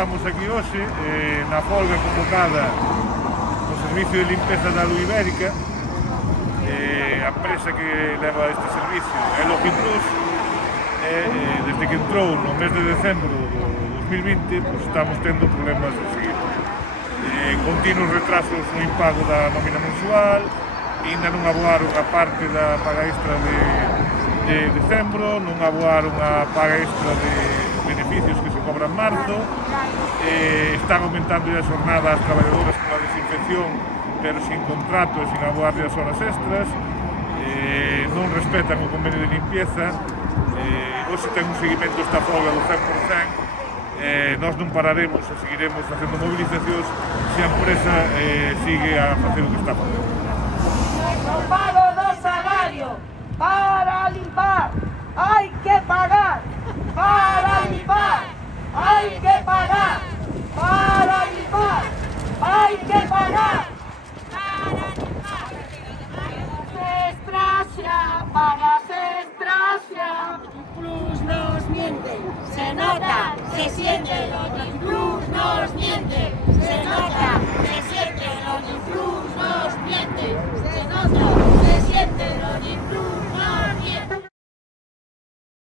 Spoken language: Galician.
estamos aquí hoxe na folga convocada no Servicio de Limpeza da Luz Ibérica. A empresa que leva este servicio é Logi Plus. Desde que entrou no mes de decembro do 2020, pues, estamos tendo problemas de seguir. Continuos retrasos no impago da nómina mensual, ainda non aboaron a parte da paga extra de decembro, non aboaron a paga extra de beneficios que se cobran en marzo, están aumentando as jornadas as traballadoras con a desinfección, pero sin contrato e sin aboarle as horas extras, non respetan o convenio de limpieza. Hoxe ten un seguimento esta folga do 100%. Nós non pararemos e seguiremos facendo movilizacións se a empresa sigue a facer o que está facendo. O pago do salario para limpar, hai que pagar para limpar, hai que pagar para limpar, hai que pagar pagas extras ya, Plus nos miente, se nota, se siente.